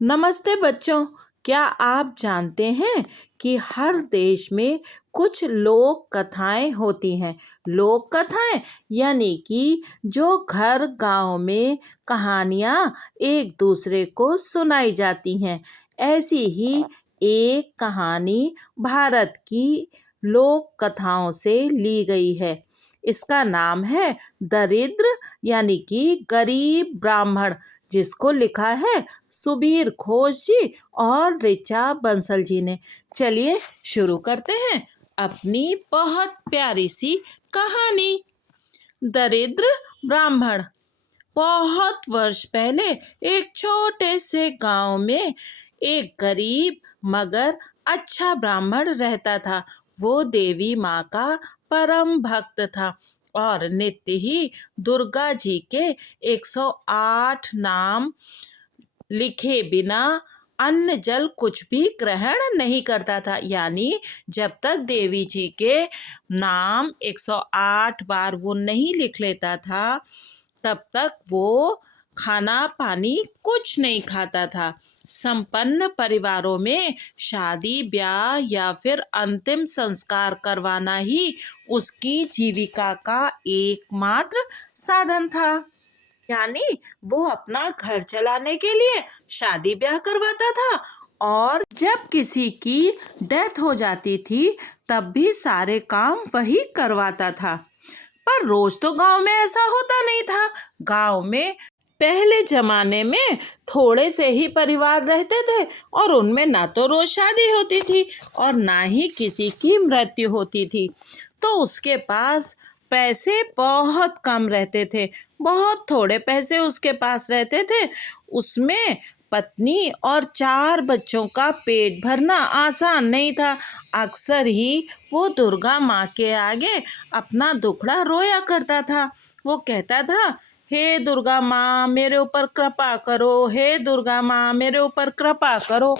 नमस्ते बच्चों। क्या आप जानते हैं कि हर देश में कुछ लोक कथाएं होती हैं। लोक कथाएं यानी कि जो घर गांव में कहानियां एक दूसरे को सुनाई जाती हैं। ऐसी ही एक कहानी भारत की लोक कथाओं से ली गई है। इसका नाम है दरिद्र यानी कि गरीब ब्राह्मण, जिसको लिखा है सुबीर घोष जी और ऋचा बंसल जी ने। चलिए शुरू करते हैं अपनी बहुत प्यारी सी कहानी। दरिद्र ब्राह्मण। बहुत वर्ष पहले एक छोटे से गांव में एक गरीब मगर अच्छा ब्राह्मण रहता था। वो देवी माँ का परम भक्त था और नित्य ही दुर्गा जी के 108 नाम लिखे बिना अन्न जल कुछ भी ग्रहण नहीं करता था। यानी जब तक देवी जी के नाम 108 बार वो नहीं लिख लेता था, तब तक वो खाना पानी कुछ नहीं खाता था। संपन्न परिवारों में शादी ब्याह या फिर अंतिम संस्कार करवाना ही उसकी जीविका का एकमात्र साधन था। यानी वो अपना घर चलाने के लिए शादी ब्याह करवाता था और जब किसी की डेथ हो जाती थी तब भी सारे काम वही करवाता था। पर रोज तो गांव में ऐसा होता नहीं था। गांव में पहले जमाने में थोड़े से ही परिवार रहते थे और उनमें ना तो रोज शादी होती थी और ना ही किसी की मृत्यु होती थी। तो उसके पास पैसे बहुत कम रहते थे। बहुत थोड़े पैसे उसके पास रहते थे। उसमें पत्नी और 4 बच्चों का पेट भरना आसान नहीं था। अक्सर ही वो दुर्गा माँ के आगे अपना दुखड़ा रोया करता था। वो कहता था, हे दुर्गा माँ मेरे ऊपर कृपा करो, हे दुर्गा माँ मेरे ऊपर कृपा करो।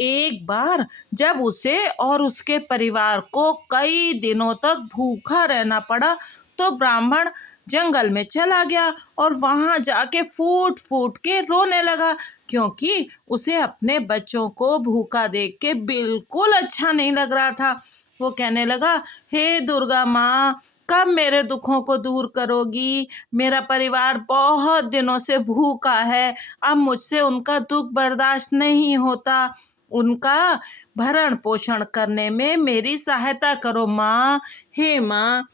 एक बार जब उसे और उसके परिवार को कई दिनों तक भूखा रहना पड़ा तो ब्राह्मण जंगल में चला गया और वहां जाके फूट फूट के रोने लगा, क्योंकि उसे अपने बच्चों को भूखा देख के बिल्कुल अच्छा नहीं लग रहा था। वो कहने लगा, हे दुर्गा माँ कब मेरे दुखों को दूर करोगी? मेरा परिवार बहुत दिनों से भूखा है। अब मुझसे उनका दुख बर्दाश्त नहीं होता। उनका भरण पोषण करने में मेरी सहायता करो माँ। हे माँ,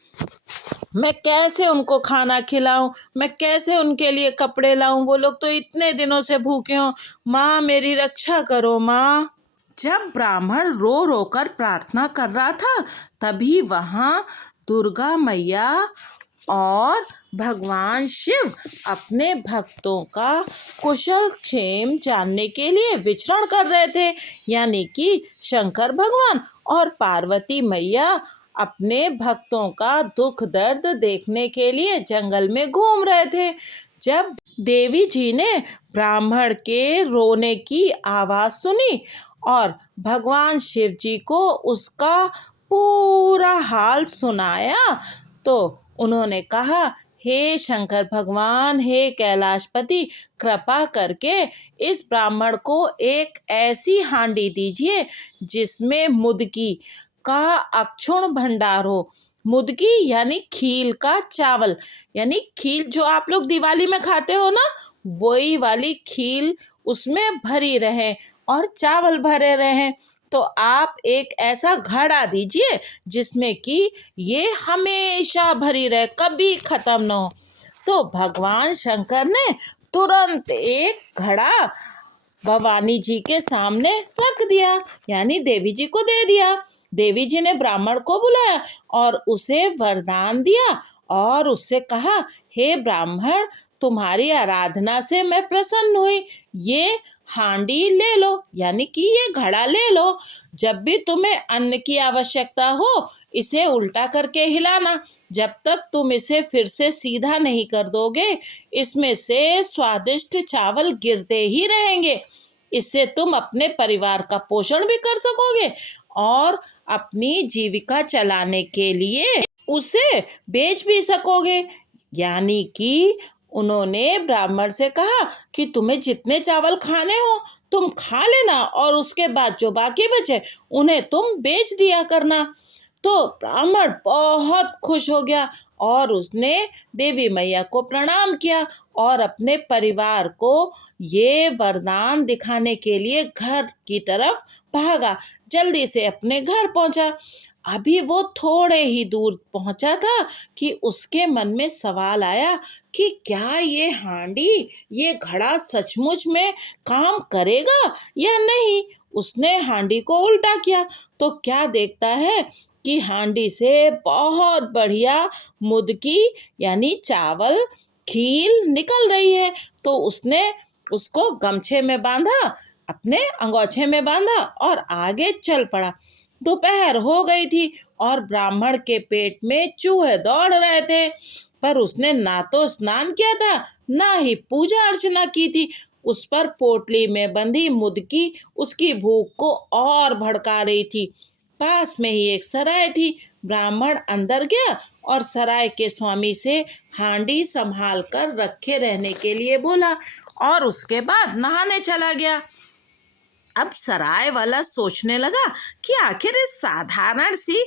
मैं कैसे उनको खाना खिलाऊं? मैं कैसे उनके लिए कपड़े लाऊं? वो लोग तो इतने दिनों से भूखे हों। माँ मेरी रक्षा करो माँ। जब ब्राह्मण रो रो कर प्रार्थना कर रहा था तभी वहां दुर्गा मैया और भगवान शिव अपने भक्तों का कुशल क्षेम जानने के लिए विचरण कर रहे थे। यानी कि शंकर भगवान और पार्वती मैया अपने भक्तों का दुख दर्द देखने के लिए जंगल में घूम रहे थे। जब देवी जी ने ब्राह्मण के रोने की आवाज सुनी और भगवान शिव जी को उसका पूरा हाल सुनाया तो उन्होंने कहा, हे शंकर भगवान, हे कैलाशपति, कृपा करके इस ब्राह्मण को एक ऐसी हांडी दीजिए जिसमें मुदकी का अक्षुण भंडार हो। मुदकी यानी खील का चावल, यानी खील जो आप लोग दिवाली में खाते हो ना, वही वाली खील उसमें भरी रहे और चावल भरे रहे। तो आप एक ऐसा घड़ा दीजिए जिसमें कि ये हमेशा भरी रहे, कभी खत्म ना हो। तो भगवान शंकर ने तुरंत एक घड़ा भवानी जी के सामने रख दिया, यानी देवी जी को दे दिया। देवी जी ने ब्राह्मण को बुलाया और उसे वरदान दिया और उससे कहा, हे ब्राह्मण, तुम्हारी आराधना से मैं प्रसन्न हुई। ये हांडी ले लो, यानी कि ये घड़ा ले लो। जब भी तुम्हें अन्न की आवश्यकता हो इसे उल्टा करके हिलाना। जब तक तुम इसे फिर से सीधा नहीं कर दोगे इसमें से स्वादिष्ट चावल गिरते ही रहेंगे। इससे तुम अपने परिवार का पोषण भी कर सकोगे और अपनी जीविका चलाने के लिए उसे बेच भी सकोगे। यानी कि उन्होंने ब्राह्मण से कहा कि तुम्हें जितने चावल खाने हो तुम खा लेना और उसके बाद जो बाकी बचे उन्हें तुम बेच दिया करना। तो ब्राह्मण बहुत खुश हो गया और उसने देवी मैया को प्रणाम किया और अपने परिवार को ये वरदान दिखाने के लिए घर की तरफ भागा। जल्दी से अपने घर पहुंचा। अभी वो थोड़े ही दूर पहुंचा था कि उसके मन में सवाल आया कि क्या ये हांडी, ये घड़ा सचमुच में काम करेगा या नहीं। उसने हांडी को उल्टा किया तो क्या देखता है कि हांडी से बहुत बढ़िया मुदकी यानी चावल खील निकल रही है। तो उसने उसको गमछे में बांधा, अपने अंगोछे में बांधा और आगे चल पड़ा। दोपहर हो गई थी और ब्राह्मण के पेट में चूहे दौड़ रहे थे, पर उसने ना तो स्नान किया था ना ही पूजा अर्चना की थी। उस पर पोटली में बंधी मुदकी उसकी भूख को और भड़का रही थी। पास में ही एक सराय थी। ब्राह्मण अंदर गया और सराय के स्वामी से हांडी संभाल कर रखे रहने के लिए बोला और उसके बाद नहाने चला गया। अब सराय वाला सोचने लगा कि आखिर इस साधारण सी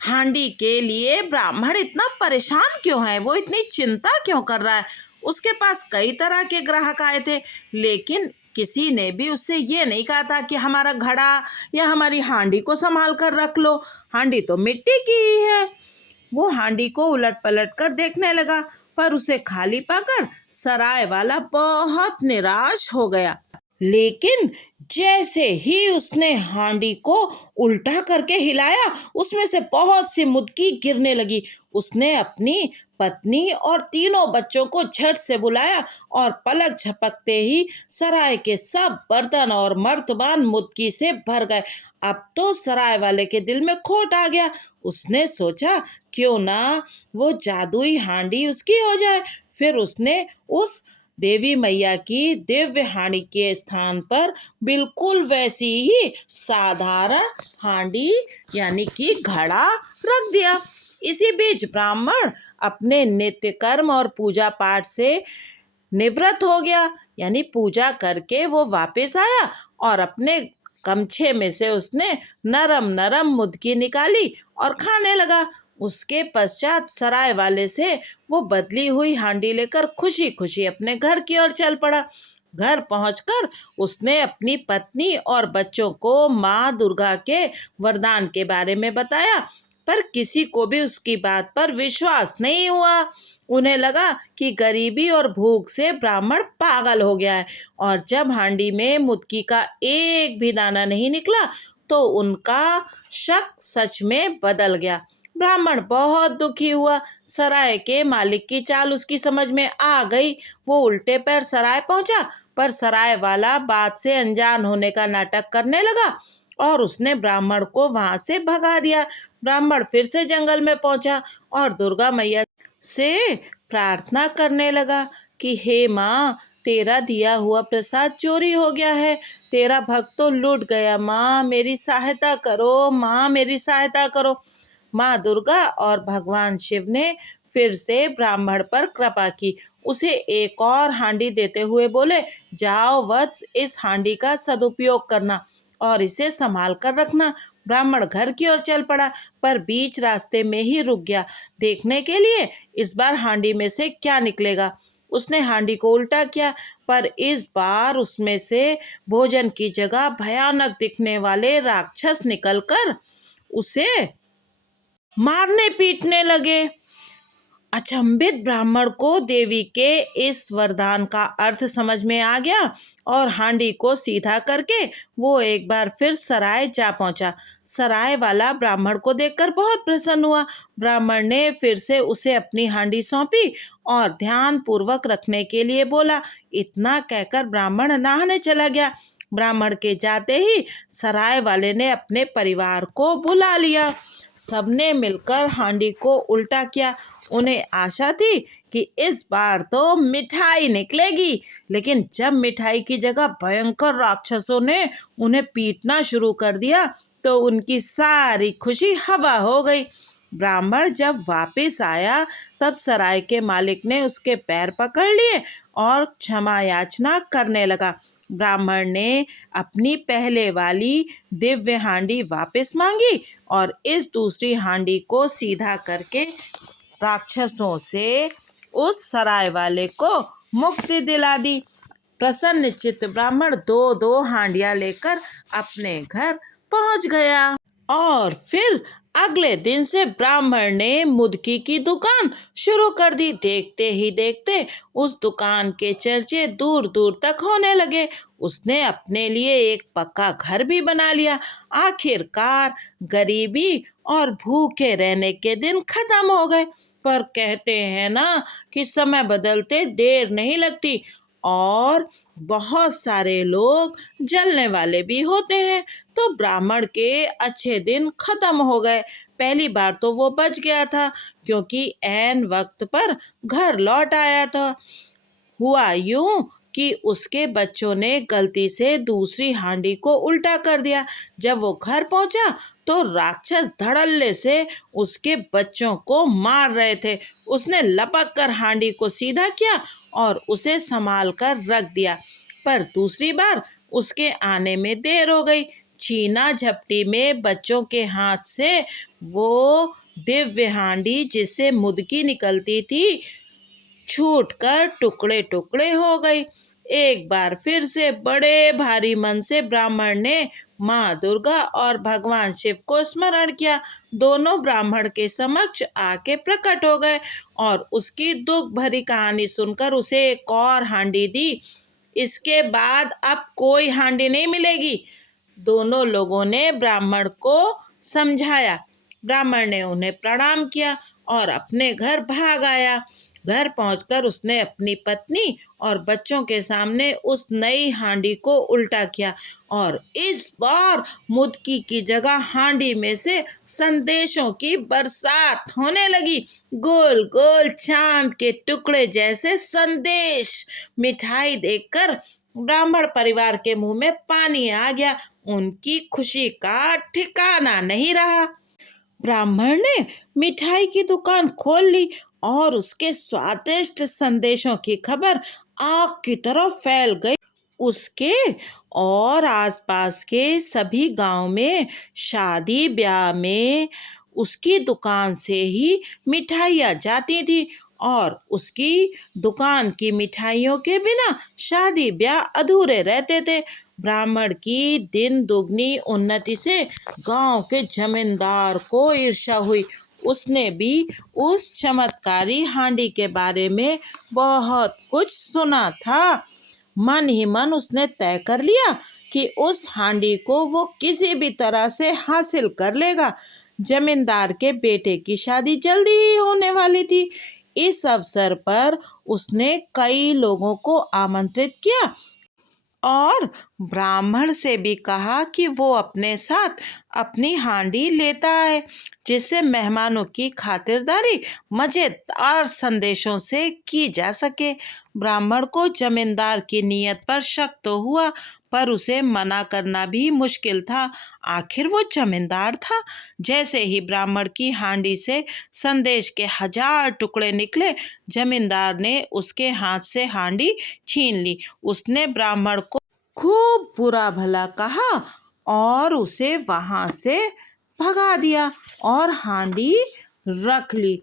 हांडी के लिए ब्राह्मण इतना परेशान क्यों है, वो इतनी चिंता क्यों कर रहा है। उसके पास कई तरह के ग्राहक आए थे, लेकिन किसी ने भी उससे ये नहीं कहा था कि हमारा घड़ा या हमारी हांडी को संभाल कर रख लो, हांडी तो मिट्टी की ही है। वो हांडी को उलट पलट कर देखने लगा, पर उसे खाली पाकर सराय वाला बहुत निराश हो गया। लेकिन जैसे ही उसने हांडी को उल्टा करके हिलाया, उसमें से बहुत सी मुदकी गिरने लगी। उसने अपनी पत्नी और तीनों बच्चों को झट से बुलाया और पलक झपकते ही सराय के सब बर्तन और मर्तबान मुदकी से भर गए। अब तो सराय वाले के दिल में खोट आ गया। उसने सोचा क्यों ना वो जादुई हांडी उसकी हो जाए। फिर उसने उस देवी मैया की दिव्य हांडी के स्थान पर बिल्कुल वैसी ही साधारण हांडी यानी कि घड़ा रख दिया। इसी बीच ब्राह्मण अपने नित्य कर्म और पूजा पाठ से निवृत्त हो गया, यानी पूजा करके वो वापस आया और अपने गमछे में से उसने नरम नरम मुदकी निकाली और खाने लगा। उसके पश्चात सराय वाले से वो बदली हुई हांडी लेकर खुशी खुशी अपने घर की ओर चल पड़ा। घर पहुंचकर उसने अपनी पत्नी और बच्चों को माँ दुर्गा के वरदान के बारे में बताया, पर किसी को भी उसकी बात पर विश्वास नहीं हुआ। उन्हें लगा कि गरीबी और भूख से ब्राह्मण पागल हो गया है, और जब हांडी में मुदकी का एक भी दाना नहीं निकला तो उनका शक सच में बदल गया। ब्राह्मण बहुत दुखी हुआ। सराय के मालिक की चाल उसकी समझ में आ गई। वो उल्टे पैर सराय पहुंचा, पर सराय वाला बात से अनजान होने का नाटक करने लगा और उसने ब्राह्मण को वहां से भगा दिया। ब्राह्मण फिर से जंगल में पहुंचा और दुर्गा मैया से प्रार्थना करने लगा कि हे माँ, तेरा दिया हुआ प्रसाद चोरी हो गया है, तेरा भक्त तो लूट गया। माँ मेरी सहायता करो, माँ मेरी सहायता करो। माँ दुर्गा और भगवान शिव ने फिर से ब्राह्मण पर कृपा की। उसे एक और हांडी देते हुए बोले, जाओ वत्स, इस हांडी का सदुपयोग करना और इसे संभाल कर रखना। ब्राह्मण घर की ओर चल पड़ा, पर बीच रास्ते में ही रुक गया, देखने के लिए इस बार हांडी में से क्या निकलेगा। उसने हांडी को उल्टा किया, पर इस बार उसमें से भोजन की जगह भयानक दिखने वाले राक्षस निकलकर उसे मारने पीटने लगे। अचंभित ब्राह्मण को देवी के इस वरदान का अर्थ समझ में आ गया और हांडी को सीधा करके वो एक बार फिर सराय जा पहुंचा। सराय वाला ब्राह्मण को देखकर बहुत प्रसन्न हुआ। ब्राह्मण ने फिर से उसे अपनी हांडी सौंपी और ध्यान पूर्वक रखने के लिए बोला। इतना कहकर ब्राह्मण नहाने चला गया। ब्राह्मण के जाते ही सराय वाले ने अपने परिवार को बुला लिया। सबने मिलकर हांडी को उल्टा किया। उन्हें आशा थी कि इस बार तो मिठाई निकलेगी, लेकिन जब मिठाई की जगह भयंकर राक्षसों ने उन्हें पीटना शुरू कर दिया तो उनकी सारी खुशी हवा हो गई। ब्राह्मण जब वापस आया तब सराय के मालिक ने उसके पैर पकड़ लिए और क्षमा याचना करने लगा। ब्राह्मण ने अपनी पहले वाली दिव्य हांडी वापस मांगी और इस दूसरी हांडी को सीधा करके राक्षसों से उस सराय वाले को मुक्ति दिला दी। प्रसन्न चित्त ब्राह्मण दो दो हांडियां लेकर अपने घर पहुंच गया और फिर अगले दिन से ब्राह्मण ने मुदकी की दुकान शुरू कर दी। देखते ही देखते उस दुकान के चर्चे दूर दूर तक होने लगे। उसने अपने लिए एक पक्का घर भी बना लिया। आखिरकार गरीबी और भूखे रहने के दिन खत्म हो गए। पर कहते हैं ना कि समय बदलते देर नहीं लगती और बहुत सारे लोग जलने वाले भी होते हैं। तो ब्राह्मण के अच्छे दिन खत्म हो गए। पहली बार तो वो बच गया था क्योंकि ऐन वक्त पर घर लौट आया था। हुआ यूं कि उसके बच्चों ने गलती से दूसरी हांडी को उल्टा कर दिया। जब वो घर पहुंचा तो राक्षस धड़ल्ले से उसके बच्चों को मार रहे थे। उसने लपक कर हांडी को सीधा किया और उसे संभाल कर रख दिया। पर दूसरी बार उसके आने में देर हो गई। छीना झपटी में बच्चों के हाथ से वो दिव्य हांडी जिससे मुदकी निकलती थी छूटकर टुकड़े टुकड़े हो गई। एक बार फिर से बड़े भारी मन से ब्राह्मण ने माँ दुर्गा और भगवान शिव को स्मरण किया। दोनों ब्राह्मण के समक्ष आके प्रकट हो गए और उसकी दुख भरी कहानी सुनकर उसे एक और हांडी दी। इसके बाद अब कोई हांडी नहीं मिलेगी। दोनों लोगों ने ब्राह्मण को समझाया। ब्राह्मण ने उन्हें प्रणाम किया और अपने घर भाग आया। घर पहुंचकर उसने अपनी पत्नी और बच्चों के सामने उस नई हांडी को उल्टा किया और इस बार मुदकी की जगह हांडी में से संदेशों की बरसात होने लगी। गोल गोल चांद के टुकड़े जैसे संदेश। मिठाई देखकर ब्राह्मण परिवार के मुंह में पानी आ गया। उनकी खुशी का ठिकाना नहीं रहा। ब्राह्मण ने मिठाई की दुकान खोल ली और उसके स्वादिष्ट संदेशों की खबर आग की तरह फैल गई। उसके और आसपास के सभी गांव में शादी ब्याह में उसकी दुकान से ही मिठाइयाँ जाती थी और उसकी दुकान की मिठाइयों के बिना शादी ब्याह अधूरे रहते थे। ब्राह्मण की दिन दुगनी उन्नति से गांव के जमींदार को ईर्ष्या हुई। उसने भी उस चमत्कारी हांडी के बारे में बहुत कुछ सुना था। मन ही मन उसने तय कर लिया कि उस हांडी को वो किसी भी तरह से हासिल कर लेगा। जमींदार के बेटे की शादी जल्दी ही होने वाली थी। इस अवसर पर उसने कई लोगों को आमंत्रित किया और ब्राह्मण से भी कहा कि वो अपने साथ अपनी हांडी लेता है जिससे मेहमानों की खातिरदारी मजेदार संदेशों से की जा सके। ब्राह्मण को जमींदार की नीयत पर शक तो हुआ पर उसे मना करना भी मुश्किल था। आखिर वो जमींदार था। जैसे ही ब्राह्मण की हांडी से संदेश के 1000 टुकड़े निकले, जमींदार ने उसके हाथ से हांडी छीन ली। उसने ब्राह्मण को खूब बुरा भला कहा और उसे वहां से भगा दिया और हांडी रख ली।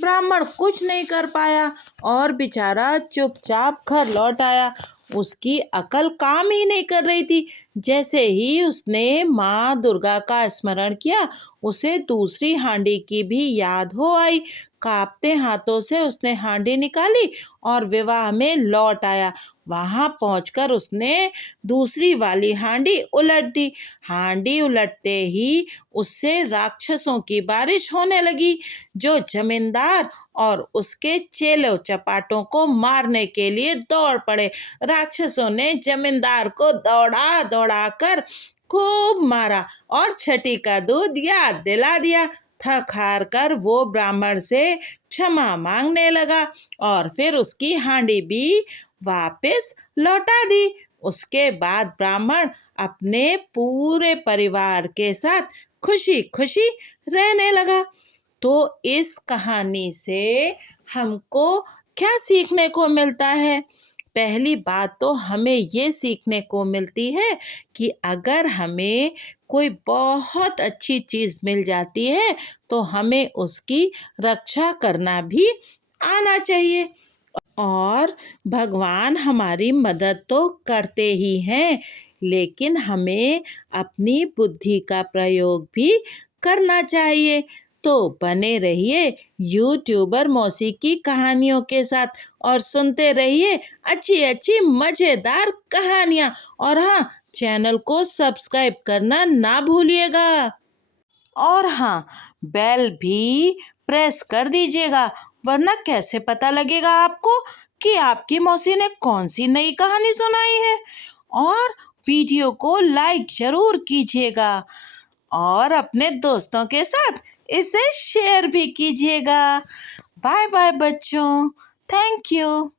ब्राह्मण कुछ नहीं कर पाया और बेचारा चुपचाप घर लौट आया। उसकी अकल काम ही नहीं कर रही थी। जैसे ही उसने माँ दुर्गा का स्मरण किया, उसे दूसरी हांडी की भी याद हो आई। कांपते हाथों से उसने हांडी निकाली और विवाह में लौट आया। वहां पहुंचकर उसने दूसरी वाली हांडी उलट दी। हांडी उलटते ही उससे राक्षसों की बारिश होने लगी जो जमींदार और उसके चेलों चपाटों को मारने के लिए दौड़ पड़े। राक्षसों ने जमींदार को दौड़ा दौड़ा कर खूब मारा और छठी का दूध याद दिला दिया। थक हार कर वो ब्राह्मण से क्षमा मांगने लगा और फिर उसकी हांडी भी वापस लौटा दी। उसके बाद ब्राह्मण अपने पूरे परिवार के साथ खुशी खुशी रहने लगा। तो इस कहानी से हमको क्या सीखने को मिलता है? पहली बात तो हमें ये सीखने को मिलती है कि अगर हमें कोई बहुत अच्छी चीज़ मिल जाती है तो हमें उसकी रक्षा करना भी आना चाहिए। और भगवान हमारी मदद तो करते ही हैं, लेकिन हमें अपनी बुद्धि का प्रयोग भी करना चाहिए। तो बने रहिए यूट्यूबर मौसी की कहानियों के साथ और सुनते रहिए अच्छी अच्छी मज़ेदार कहानियाँ। और हाँ, चैनल को सब्सक्राइब करना ना भूलिएगा। और हाँ, बेल भी प्रेस कर दीजिएगा, वरना कैसे पता लगेगा आपको कि आपकी मौसी ने कौन सी नई कहानी सुनाई है। और वीडियो को लाइक जरूर कीजिएगा और अपने दोस्तों के साथ इसे शेयर भी कीजिएगा। बाय बाय बच्चों, थैंक यू।